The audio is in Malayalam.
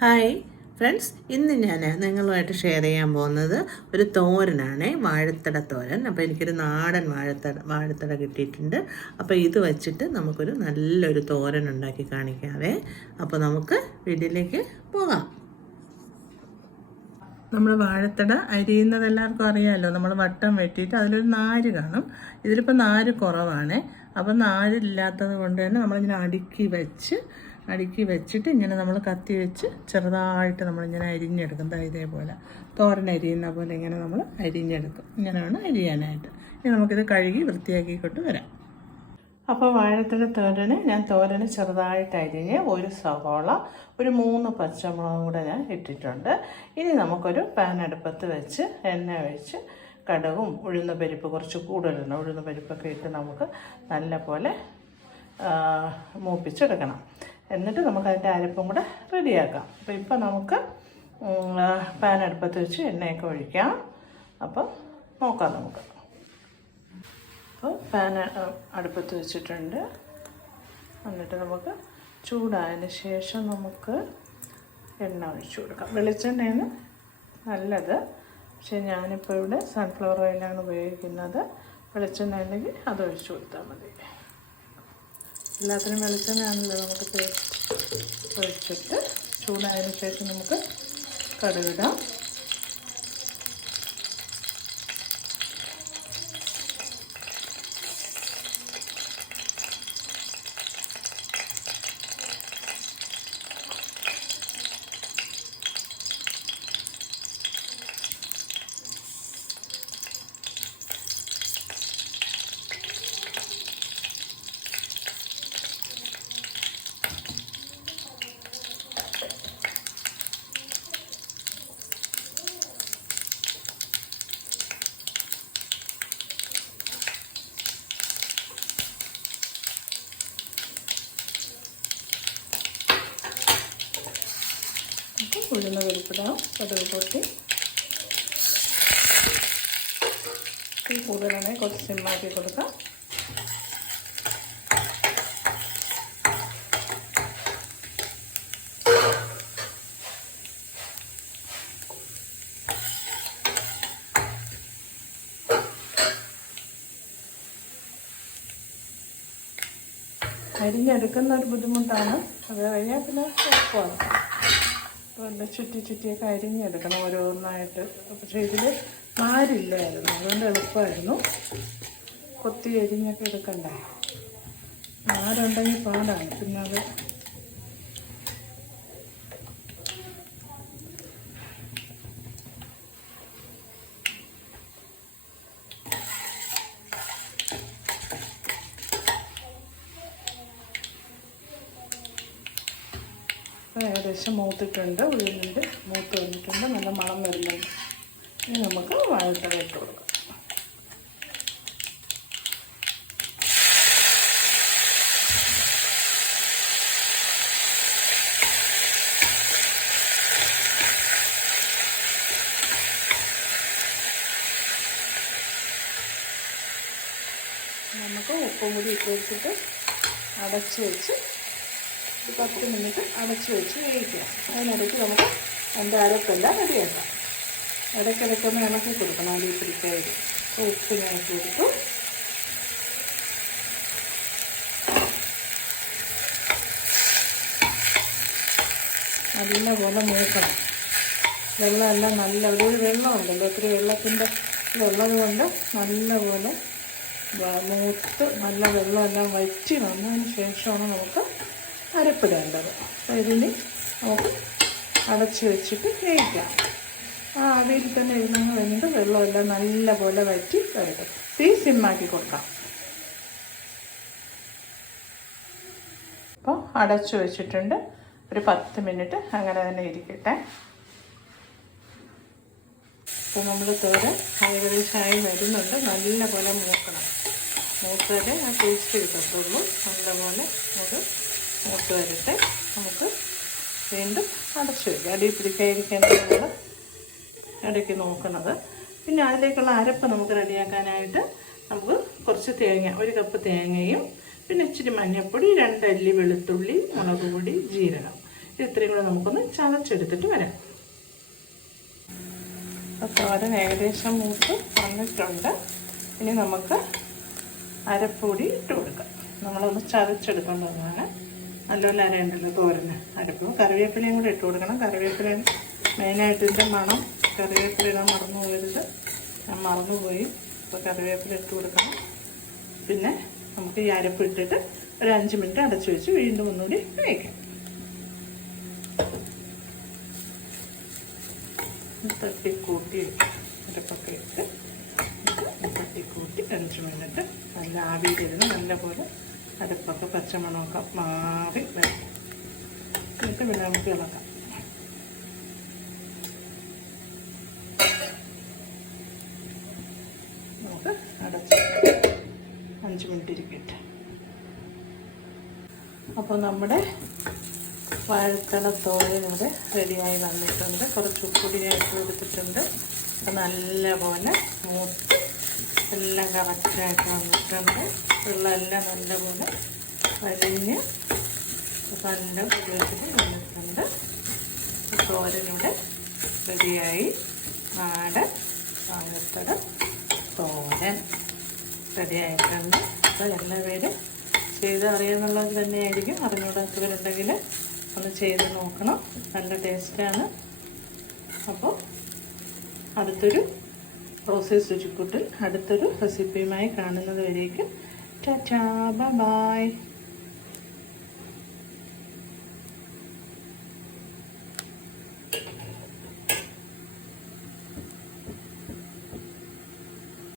ഹായ് ഫ്രണ്ട്സ്, ഇന്ന് ഞാൻ നിങ്ങളുമായിട്ട് ഷെയർ ചെയ്യാൻ പോകുന്നത് ഒരു തോരനാണ്, വാഴത്തട തോരൻ. അപ്പോൾ എനിക്കൊരു നാടൻ വാഴത്തട കിട്ടിയിട്ടുണ്ട്. അപ്പോൾ ഇത് വച്ചിട്ട് നമുക്കൊരു നല്ലൊരു തോരൻ ഉണ്ടാക്കി കാണിക്കാവേ. അപ്പോൾ നമുക്ക് വീഡിയോയിലേക്ക് പോകാം. നമ്മൾ വാഴത്തട അരിയുന്നത് എല്ലാവർക്കും അറിയാമല്ലോ. നമ്മൾ വട്ടം വെട്ടിയിട്ട് അതിലൊരു നാര് കാണും. ഇതിലിപ്പോൾ നാര് കുറവാണ്. അപ്പോൾ നാരില്ലാത്തത് കൊണ്ട് തന്നെ നമ്മളിങ്ങനെ അടുക്കി വെച്ചിട്ട് ഇങ്ങനെ നമ്മൾ കത്തി വെച്ച് ചെറുതായിട്ട് നമ്മളിങ്ങനെ അരിഞ്ഞെടുക്കും. ഇതേപോലെ തോരൻ അരിയുന്ന പോലെ ഇങ്ങനെ നമ്മൾ അരിഞ്ഞെടുക്കും. ഇങ്ങനെയാണ് അരിയാനായിട്ട്. ഇനി നമുക്കിത് കഴുകി വൃത്തിയാക്കിക്കൊണ്ട് വരാം. അപ്പോൾ വാഴത്തട തോരന് ചെറുതായിട്ട് അരിഞ്ഞ് ഒരു സവാള, ഒരു 3 പച്ചമുളകും കൂടെ ഞാൻ ഇട്ടിട്ടുണ്ട്. ഇനി നമുക്കൊരു പാൻ അടുപ്പത്ത് വെച്ച് എണ്ണ ഒഴിച്ച് കടുകും ഉഴുന്ന പരിപ്പ് കുറച്ച് കൂടുതലിടണം. ഉഴുന്ന പരിപ്പൊക്കെ ഇട്ട് നമുക്ക് നല്ല പോലെ മൂപ്പിച്ചെടുക്കണം. എന്നിട്ട് നമുക്ക് അതിൻ്റെ അരപ്പും കൂടെ റെഡിയാക്കാം. അപ്പോൾ ഇപ്പം നമുക്ക് പാൻ അടുപ്പത്ത് വെച്ച് എണ്ണയൊക്കെ ഒഴിക്കാം. അപ്പോൾ നോക്കാം നമുക്ക്. അപ്പോൾ പാൻ അടുപ്പത്ത് വെച്ചിട്ടുണ്ട്. എന്നിട്ട് നമുക്ക് ചൂടായതിന് ശേഷം നമുക്ക് എണ്ണ ഒഴിച്ചു കൊടുക്കാം. വെളിച്ചെണ്ണയാണ് നല്ലത്. പക്ഷേ ഞാനിപ്പോൾ ഇവിടെ സൺഫ്ലവർ ഓയിലാണ് ഉപയോഗിക്കുന്നത്. വെളിച്ചെണ്ണ ഉണ്ടെങ്കിൽ അത് ഒഴിച്ചു കൊടുത്താൽ മതി. എല്ലാത്തിനും വെളിച്ചെണ്ണയാണല്ലോ നമുക്ക് ടേസ്റ്റ്. ഒഴിച്ചിട്ട് ചൂടായതിന് ശേഷം നമുക്ക് കടുകിടാം. ഉഴുന്ന പരിപ്പിടാം. കടുക് പൊട്ടി തീ കൂടുതലാണെങ്കിൽ കുറച്ച് സിമ്മാക്കി കൊടുക്കാം. അരിഞ്ഞെടുക്കുന്ന ഒരു ബുദ്ധിമുട്ടാണ്. അത് കഴിഞ്ഞാൽ പിന്നെ എളുപ്പമാണ്. നല്ല ചുറ്റിയൊക്കെ അരിഞ്ഞെടുക്കണം ഓരോന്നായിട്ട്. പക്ഷേ ഇതിൽ നാരില്ലായിരുന്നു, അതുകൊണ്ട് എളുപ്പമായിരുന്നു. കൊത്തി അരിഞ്ഞൊക്കെ എടുക്കണ്ടേ. നാരുണ്ടെങ്കിൽ പാടാണ്. പിന്നെ അത് ഏകദേശം മൂത്തിട്ടുണ്ട്. ഉഴുന്നിൻ്റെ മൂത്ത് വന്നിട്ടുണ്ട്. നല്ല മണം വരുന്നുണ്ട്. ഇനി നമുക്ക് വാഴത്തട ഇട്ട് കൊടുക്കാം. നമുക്ക് ഉപ്പും കൂടി ഇട്ട് വെച്ചിട്ട് അടച്ച് വെച്ച് 10 മിനിറ്റ് അടച്ച് വെച്ച് വേവിക്കാം. അതിനിടയ്ക്ക് നമുക്ക് അതിൻ്റെ അരപ്പെല്ലാം റെഡിയാക്കാം. ഇടയ്ക്കിടയ്ക്കൊന്ന് ഇണക്കി കൊടുക്കണം. അതിൽ പിടിക്കാതെ ഉപ്പ് ഞാൻ ഇട്ട് കൊടുത്തു. നല്ലപോലെ മൂക്കണം. വെള്ളമെല്ലാം നല്ല ഒരു വെള്ളമുണ്ടല്ലോ, ഒത്തിരി വെള്ളത്തിൻ്റെ ഇതുള്ളത് കൊണ്ട് നല്ലപോലെ മൂത്ത് നല്ല വെള്ളമെല്ലാം വറ്റി വന്നതിന് ശേഷമാണ് നമുക്ക് അരപ്പിടേണ്ടത്. അപ്പോൾ ഇതിന് നമുക്ക് അടച്ച് വെച്ചിട്ട് വേവിക്കാം. ആ ആവിയിൽ തന്നെ ഇരുന്ന് വെന്ത് വെള്ളമെല്ലാം നല്ല പോലെ വറ്റി വരട്ടെ. തീ സിമ്മാക്കി കൊടുക്കാം. അപ്പോൾ അടച്ചു വെച്ചിട്ടുണ്ട്. ഒരു 10 മിനിറ്റ് അങ്ങനെ തന്നെ ഇരിക്കട്ടെ. അപ്പോൾ നമ്മൾ തോരൻ ഏകദേശമായി വരുന്നുണ്ട്. നല്ല പോലെ മൂക്കണം. മൂത്താലേ ആ ടേസ്റ്റ് കിട്ടത്തുള്ളൂ. നല്ലപോലെ അത് മൂത്ത് വരട്ടെ. നമുക്ക് വീണ്ടും അടച്ചു വയ്ക്കാം. അടിയിൽ പിടിക്കാതിരിക്കേണ്ടതാണ് ഇടയ്ക്ക് നോക്കുന്നത്. പിന്നെ അതിലേക്കുള്ള അരപ്പ് നമുക്ക് റെഡിയാക്കാനായിട്ട് നമുക്ക് കുറച്ച് തേങ്ങ, 1 കപ്പ് തേങ്ങയും പിന്നെ ഇച്ചിരി മഞ്ഞൾപ്പൊടി, 2 അല്ലി വെളുത്തുള്ളി, മുളക് പൊടി, ജീരകം ഇത്രയും കൂടെ നമുക്കൊന്ന് ചതച്ചെടുത്തിട്ട് വരാം. അപ്പോൾ തോരൻ ഏകദേശം മൂത്ത് വന്നിട്ടുണ്ട്. ഇനി നമുക്ക് അരപ്പൊടി ഇട്ട് കൊടുക്കാം. നമ്മളൊന്ന് ചതച്ചെടുക്കേണ്ടതാണ്. നല്ലപോലെ അരയുണ്ടല്ലോ തോരന്. അരപ്പ് കറിവേപ്പിലയും കൂടെ ഇട്ട് കൊടുക്കണം. കറിവേപ്പില മെയിനായിട്ട് ഇതിൻ്റെ മണം, കറിവേപ്പില ഇടാൻ മറന്നു പോകരുത്. ഞാൻ മറന്നുപോയി. അപ്പോൾ കറിവേപ്പില ഇട്ട് കൊടുക്കണം. പിന്നെ നമുക്ക് ഈ അരപ്പ് ഇട്ടിട്ട് ഒരു 5 മിനിറ്റ് അടച്ചു വെച്ച് വീണ്ടും ഒന്നുകൂടി വേവിക്കാം. തട്ടിക്കൂട്ടി അരപ്പൊക്കെ ഇട്ട് തട്ടിക്കൂട്ടി 5 മിനിറ്റ് നല്ല ആവിയിലിരുന്ന് നല്ലപോലെ അരപ്പൊക്കെ പച്ചമണമൊക്കെ മാറി വരും. എന്നിട്ട് പിന്നെ നമുക്ക് ഇളക്കാം. നമുക്ക് അടച്ച് 5 മിനിറ്റ് ഇരിക്കട്ടെ. അപ്പോൾ നമ്മുടെ വാഴത്തല തോരൻ ഇവിടെ റെഡിയായി വന്നിട്ടുണ്ട്. കുറച്ച് ഉപ്പുപൊടി ഇട്ട് കൊടുത്തിട്ടുണ്ട്. അപ്പോൾ നല്ലപോലെ മൂത്ത് എല്ലാം കറക്റ്റായിട്ട് വന്നിട്ടുണ്ട്. വെള്ളമെല്ലാം നല്ലപോലെ വലിഞ്ഞ് നല്ല ഉപയോഗിച്ചിട്ട് വന്നിട്ടുണ്ട്. തോരനിവിടെ റെഡിയായി. നാടൻ വാഴത്തല തോരൻ റെഡിയായിട്ടുണ്ട്. അപ്പോൾ എല്ലാവരും ചെയ്ത് അറിയാമെന്നുള്ളത് തന്നെയായിരിക്കും. അറിഞ്ഞൂടാത്തവരുണ്ടെങ്കിൽ ഒന്ന് ചെയ്ത് നോക്കണം. നല്ല ടേസ്റ്റാണ്. അപ്പോൾ അടുത്തൊരു റോസേസ് രുചിക്കൂട്ടിൽ അടുത്തൊരു റെസിപ്പിയുമായി കാണുന്നത് വരേക്കും ടാറ്റാ ബൈ.